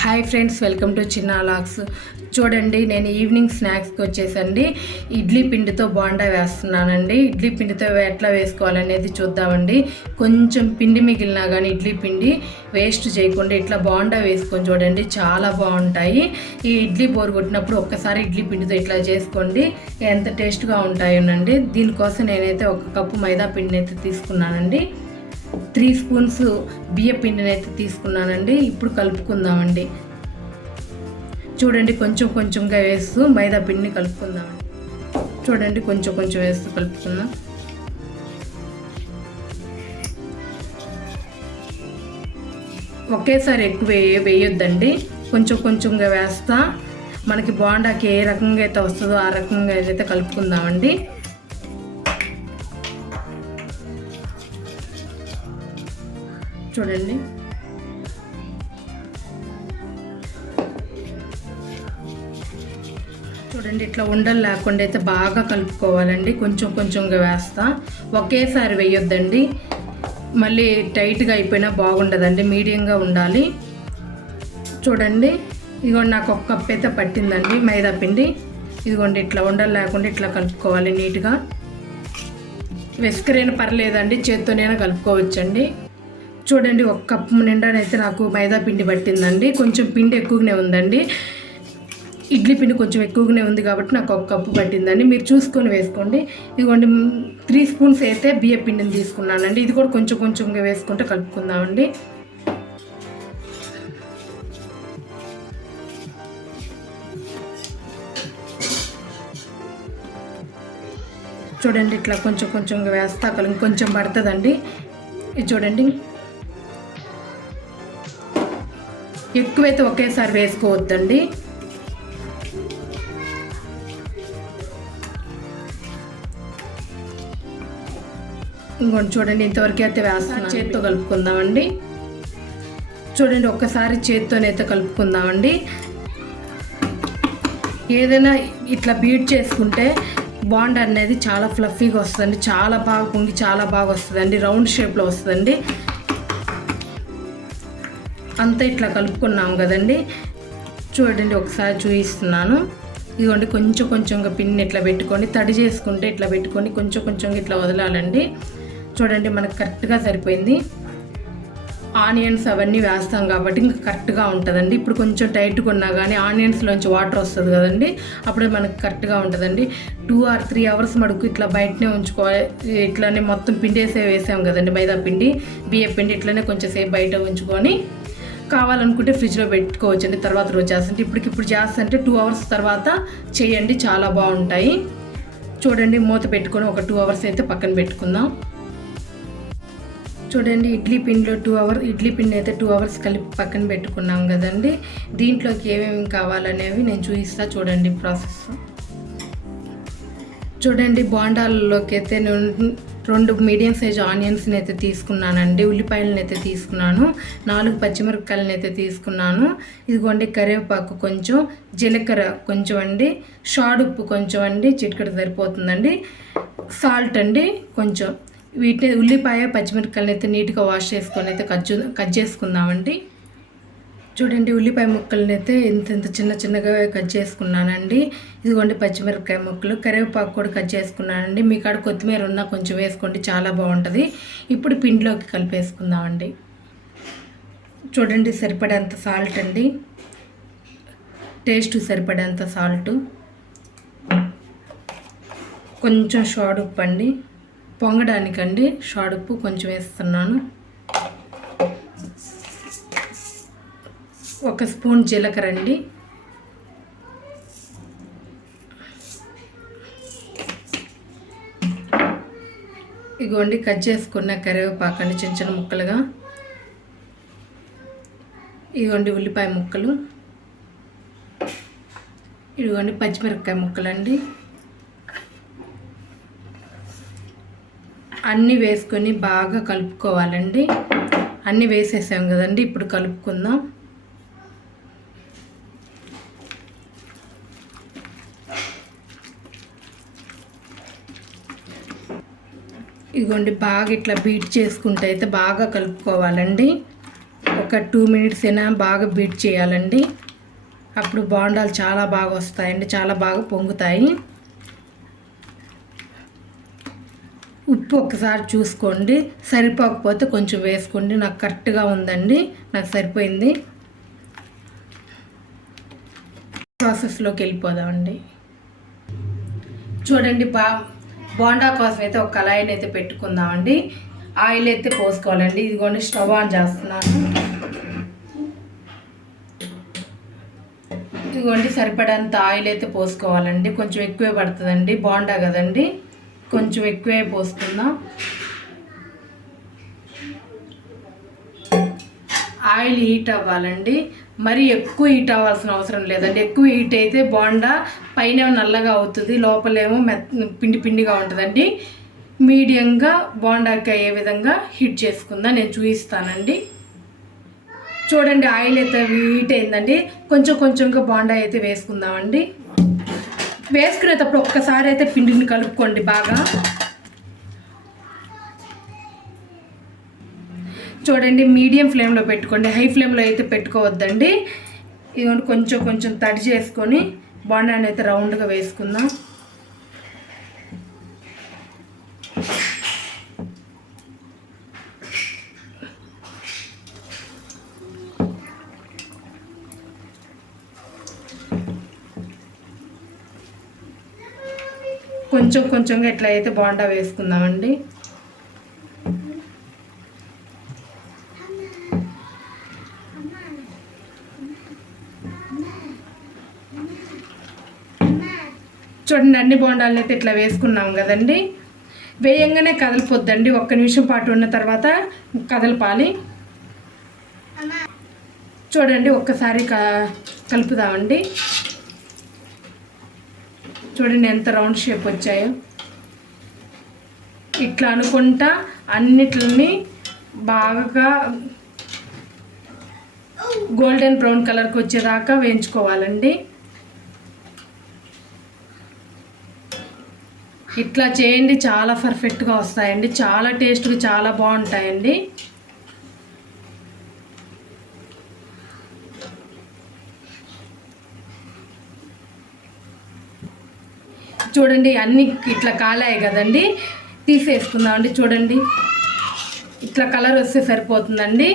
Hi friends, welcome to చిన్న logs. చూడండి, నేను ఈవినింగ్ స్నాక్స్కి వచ్చేసండి ఇడ్లీ పిండితో బోండా వేస్తున్నానండి. ఇడ్లీ పిండితో ఎట్లా వేసుకోవాలనేది చూద్దామండి. కొంచెం పిండి మిగిలినా కానీ ఇడ్లీ పిండి వేస్ట్ చేయకుండా ఇట్లా బోండా వేసుకొని చూడండి, చాలా బాగుంటాయి. ఈ ఇడ్లీ బోరు కొట్టినప్పుడు ఒక్కసారి ఇడ్లీ పిండితో ఇట్లా చేసుకోండి, ఎంత టేస్ట్గా ఉంటాయోనండి. దీనికోసం నేనైతే 1 కప్పు మైదా పిండిని అయితే తీసుకున్నానండి. 3 స్పూన్స్ బియ్య పిండిని అయితే తీసుకున్నానండి. ఇప్పుడు కలుపుకుందామండి. చూడండి, కొంచెం కొంచెంగా వేస్తూ మైదా పిండిని కలుపుకుందామండి. చూడండి, కొంచెం కొంచెం వేస్తూ కలుపుకుందాం. ఒకేసారి ఎక్కువ వేయొద్దండి, కొంచెం కొంచెంగా వేస్తా మనకి బోండాకి ఏ రకంగా అయితే వస్తుందో ఆ రకంగా అయితే కలుపుకుందామండి. చూడండి, ఇట్లా ఉండలు లేకుండా అయితే బాగా కలుపుకోవాలండి. కొంచెం కొంచెంగా వేస్తా, ఒకేసారి వేయొద్దండి, మళ్ళీ టైట్గా అయిపోయినా బాగుండదండి, మీడియంగా ఉండాలి. చూడండి, ఇదిగోండి నాకు 1 కప్ అయితే పట్టిందండి మైదా పిండి. ఇదిగోండి, ఇట్లా ఉండలు లేకుండా ఇట్లా కలుపుకోవాలి నీట్గా. విస్కరైనా పర్లేదండి, చేత్తోనైనా కలుపుకోవచ్చండి. చూడండి, 1 కప్పు నిండానైతే నాకు మైదా పిండి పట్టిందండి. కొంచెం పిండి ఎక్కువగానే ఉందండి, ఇడ్లీ పిండి కొంచెం ఎక్కువగానే ఉంది కాబట్టి నాకు 1 కప్పు పట్టిందండి. మీరు చూసుకొని వేసుకోండి. ఇదిగోండి, 3 స్పూన్స్ అయితే బియ్య పిండిని తీసుకున్నానండి. ఇది కూడా కొంచెం కొంచెంగా వేసుకుంటే కలుపుకుందామండి. చూడండి, ఇట్లా కొంచెం కొంచెంగా వేస్తా కొంచెం పడుతుందండి. ఇది చూడండి, ఎక్కువైతే ఒకేసారి వేసుకోవద్దండి. ఇంకోటి చూడండి, ఇంతవరకు అయితే వేస్తాను. చేత్తో కలుపుకుందామండి. చూడండి, ఒక్కసారి చేత్తోనైతే కలుపుకుందామండి. ఏదైనా ఇట్లా బీట్ చేసుకుంటే బోండా అనేది చాలా ఫ్లఫీగా వస్తుందండి, చాలా బాగా పొంగి చాలా బాగా వస్తుందండి, రౌండ్ షేప్లో వస్తుందండి. అంతా ఇట్లా కలుపుకున్నాం కదండి. చూడండి, ఒకసారి చూపిస్తున్నాను. ఇదిగోండి, కొంచెం కొంచెంగా పిండిని ఇట్లా పెట్టుకొని తడి చేసుకుంటే ఇట్లా పెట్టుకొని కొంచెం కొంచెంగా ఇట్లా వదలాలండి. చూడండి, మనకు కరెక్ట్గా సరిపోయింది. ఆనియన్స్ అవన్నీ వేస్తాం కాబట్టి ఇంకా కరెక్ట్గా ఉంటుందండి. ఇప్పుడు కొంచెం టైట్గా ఉన్నా కానీ ఆనియన్స్లోంచి వాటర్ వస్తుంది కదండి, అప్పుడే మనకు కరెక్ట్గా ఉంటుందండి. 2 or 3 అవర్స్ మడుకు ఇట్లా బయటనే ఉంచుకోవాలి. ఇట్లానే మొత్తం పిండి వేసాం కదండి, మైదా పిండి బియ్య పిండి ఇట్లనే కొంచెం సేపు బయట ఉంచుకొని కావాలనుకుంటే ఫ్రిడ్జ్లో పెట్టుకోవచ్చండి. తర్వాత రోజు చేస్తుంటే ఇప్పుడు చేస్తుంటే 2 అవర్స్ తర్వాత చేయండి, చాలా బాగుంటాయి. చూడండి, మూత పెట్టుకొని ఒక 2 అవర్స్ అయితే పక్కన పెట్టుకుందాం. చూడండి, ఇడ్లీ పిండి అయితే 2 అవర్స్ కలిపి పక్కన పెట్టుకున్నాం కదండి. దీంట్లోకి ఏమేమి కావాలనేవి నేను చూపిస్తా. చూడండి ప్రాసెస్. చూడండి, బోండాలలోకి అయితే నేను 2 మీడియం సైజ్ ఆనియన్స్ని అయితే తీసుకున్నానండి, ఉల్లిపాయలను అయితే తీసుకున్నాను, 4 పచ్చిమిరపకాయలను అయితే తీసుకున్నాను. ఇదిగోండి, కరివేపాకు కొంచెం, జీలకర్ర కొంచెం అండి, షాడుప్పు కొంచెం అండి, చిటికెడు సరిపోతుందండి, సాల్ట్ అండి కొంచెం. వీటిని ఉల్లిపాయ పచ్చిమిరపకాయలను అయితే నీట్గా వాష్ చేసుకొని అయితే కట్ చేసుకుందామండి. చూడండి, ఉల్లిపాయ ముక్కలను అయితే ఇంత చిన్నగా కట్ చేసుకున్నానండి. ఇదిగోండి, పచ్చిమిరపకాయ ముక్కలు, కరివేపాకు కూడా కట్ చేసుకున్నానండి. మీ కాడ కొత్తిమీర ఉన్నా కొంచెం వేసుకోండి, చాలా బాగుంటుంది. ఇప్పుడు పిండిలోకి కలిపేసుకుందామండి. చూడండి, సరిపడేంత సాల్ట్ అండి, టేస్ట్ సరిపడేంత సాల్ట్, కొంచెం షాడుప్పు అండి, పొంగడానికండి షాడుప్పు కొంచెం వేస్తున్నాను, 1 స్పూన్ జీలకర్ర అండి, ఇగోండి కట్ చేసుకున్న కరివేపాకు అండి చిన్న ముక్కలుగా, ఇదిగోండి ఉల్లిపాయ ముక్కలు, ఇదిగోండి పచ్చిమిరపకాయ ముక్కలండి, అన్నీ వేసుకొని బాగా కలుపుకోవాలండి. అన్నీ వేసేసాం కదండి, ఇప్పుడు కలుపుకుందాం. ఇదిగోండి, బాగా ఇట్లా బీట్ చేసుకుంటే అయితే బాగా కలుపుకోవాలండి. ఒక 2 మినిట్స్ అయినా బాగా బీట్ చేయాలండి. అప్పుడు బోండాలు చాలా బాగా వస్తాయండి, చాలా బాగా పొంగుతాయి. ఉప్పు ఒకసారి చూసుకోండి, సరిపోకపోతే కొంచెం వేసుకోండి. నాకు కరెక్ట్గా ఉందండి, నాకు సరిపోయింది. ప్రాసెస్లోకి వెళ్ళిపోదామండి. చూడండి, బోండా కోసం అయితే ఒక కళాయిని అయితే పెట్టుకుందామండి. ఆయిల్ అయితే పోసుకోవాలండి. ఇదిగోండి స్టవ్ ఆన్ చేస్తున్నాను. ఇదిగోండి సరిపడంత ఆయిల్ అయితే పోసుకోవాలండి. కొంచెం ఎక్కువే పడుతుందండి, బోండా కదండి, కొంచెం ఎక్కువే పోసుకుందాం. ఆయిల్ హీట్ అవ్వాలండి, మరి ఎక్కువ హీట్ అవ్వాల్సిన అవసరం లేదండి. ఎక్కువ హీట్ అయితే బోండా పైన నల్లగా అవుతుంది, లోపలేమో పిండి పిండిగా ఉంటుందండి. మీడియంగా బోండాకి అయ్యే విధంగా హీట్ చేసుకుందాం, నేను చూపిస్తానండి. చూడండి ఆయిల్ అయితే హీట్ అయిందండి. కొంచెం కొంచెంగా బోండా అయితే వేసుకుందామండి. వేసుకునేటప్పుడు ఒక్కసారి అయితే పిండిని కలుపుకోండి బాగా. చూడండి మీడియం ఫ్లేమ్లో పెట్టుకోండి, హై ఫ్లేమ్లో అయితే పెట్టుకోవద్దండి. ఇదిగోండి కొంచెం కొంచెం తడి చేసుకొని బోండాని అయితే రౌండ్గా వేసుకుందాం. కొంచెం కొంచెంగా ఎట్లా అయితే బోండా వేసుకుందామండి. చూడండి అన్ని బోండాలను అయితే ఇట్లా వేసుకున్నాం కదండి. వేయంగానే కదలిపోద్దండి, 1 నిమిషం పాటు ఉన్న తర్వాత కదలపాలి. చూడండి ఒక్కసారి కలుపుదామండి. చూడండి ఎంత రౌండ్ షేప్ వచ్చాయో. ఇట్లా అనుకుంటా అన్నిటిని బాగా గోల్డెన్ బ్రౌన్ కలర్కి వచ్చేదాకా వేయించుకోవాలండి. ఇట్లా చేయండి, చాలా పర్ఫెక్ట్గా వస్తాయండి, చాలా టేస్ట్గా చాలా బాగుంటాయండి. చూడండి అన్నీ ఇట్లా కాలాయి కదండి, తీసేసుకుందామండి. చూడండి ఇట్లా కలర్ వస్తే సరిపోతుందండి.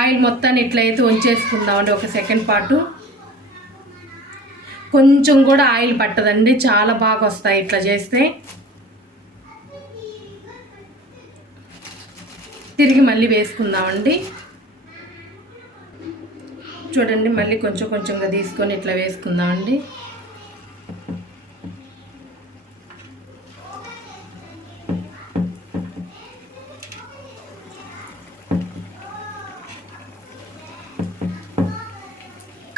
ఆయిల్ మొత్తాన్ని ఇట్లయితే ఉంచేసుకుందామండి 1 సెకండ్ పాటు. కొంచెం కూడా ఆయిల్ పట్టదండి, చాలా బాగా వస్తాయి ఇట్లా చేస్తే. తిరిగి మళ్ళీ వేసుకుందామండి. చూడండి మళ్ళీ కొంచెం కొంచెంగా తీసుకొని ఇట్లా వేసుకుందామండి.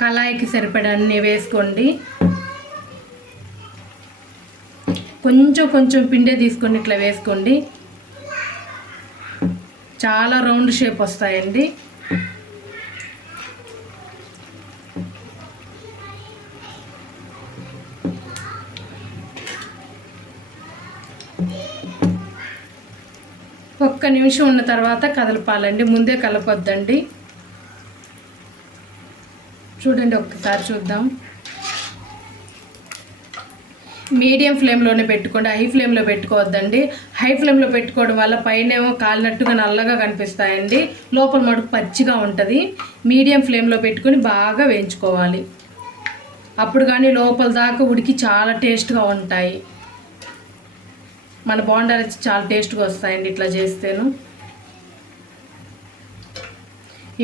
కళాయికి సరిపడన్నీ వేసుకోండి. కొంచెం కొంచెం పిండే తీసుకొని ఇట్లా వేసుకోండి, చాలా రౌండ్ షేప్ వస్తాయండి. ఒక్క నిమిషం ఉన్న తర్వాత కదలపాలండి, ముందే కలపొద్దండి. చూడండి ఒక్కసారి చూద్దాం. మీడియం ఫ్లేమ్లోనే పెట్టుకోండి, హై ఫ్లేమ్లో పెట్టుకోవద్దండి. హై ఫ్లేమ్లో పెట్టుకోవడం వల్ల పైనేమో కాలినట్టుగా నల్లగా కనిపిస్తాయండి, లోపల మటుకు పచ్చిగా ఉంటుంది. మీడియం ఫ్లేమ్లో పెట్టుకొని బాగా వేయించుకోవాలి, అప్పుడు కానీ లోపల దాకా ఉడికి చాలా టేస్ట్గా ఉంటాయి. మన బోండాలు చాలా టేస్ట్గా వస్తాయండి ఇట్లా చేస్తేను.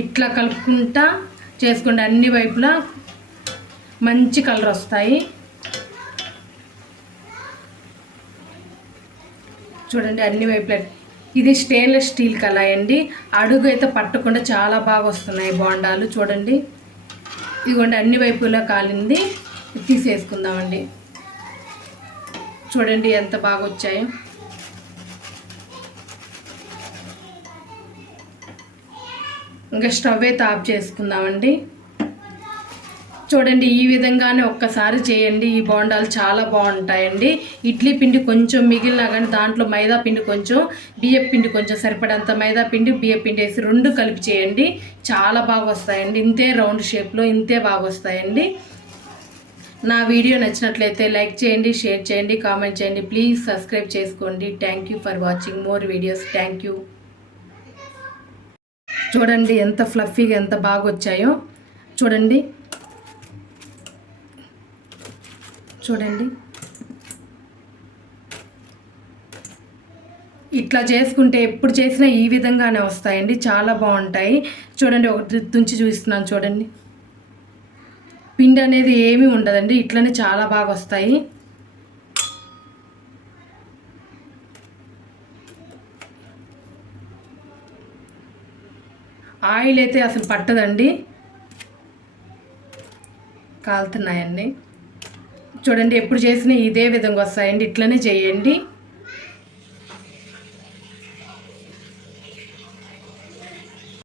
ఇట్లా కలుపుకుంటా చేసుకోండి, అన్ని వైపులా మంచి కలర్ వస్తాయి. చూడండి అన్ని వైపులా. ఇది స్టెయిన్లెస్ స్టీల్ కళాయి అండి, అడుగు అయితే పట్టకుండా చాలా బాగా వస్తున్నాయి బోండాలు. చూడండి ఇదిగోండి అన్ని వైపులా కాలింది, తీసేసుకుందామండి. చూడండి ఎంత బాగా వచ్చాయో. ఇంకా స్టవ్ అయితే ఆఫ్ చేసుకుందామండి. చూడండి ఈ విధంగానే ఒక్కసారి చేయండి. ఈ బోండాలు చాలా బాగుంటాయండి. ఇడ్లీ పిండి కొంచెం మిగిలినా కానీ దాంట్లో మైదా పిండి కొంచెం, బియ్యం పిండి కొంచెం సరిపడంత మైదా పిండి, బియ్యం పిండి వేసి 2 కలిపి చేయండి. చాలా బాగా వస్తాయండి. ఇంతే రౌండ్ షేప్లో ఇంతే బాగా వస్తాయండి. నా వీడియో నచ్చినట్లయితే లైక్ చేయండి, షేర్ చేయండి, కామెంట్ చేయండి. ప్లీజ్ సబ్స్క్రైబ్ చేసుకోండి. Thank you for watching more videos. Thank you. చూడండి ఎంత ఫ్లఫీగా ఎంత బాగా వచ్చాయో చూడండి. చూడండి ఇట్లా చేసుకుంటే ఎప్పుడు చేసినా ఈ విధంగానే వస్తాయండి. చాలా బాగుంటాయి. చూడండి ఒకటి తుంచి చూపిస్తున్నాను. చూడండి పిండి అనేది ఏమీ ఉండదండి. ఇట్లనే చాలా బాగా వస్తాయి. ఆయిల్ అయితే అసలు పట్టదండి. కాలుతున్నాయండి. చూడండి ఎప్పుడు చేసినా ఇదే విధంగా వస్తాయండి. ఇట్లనే చేయండి.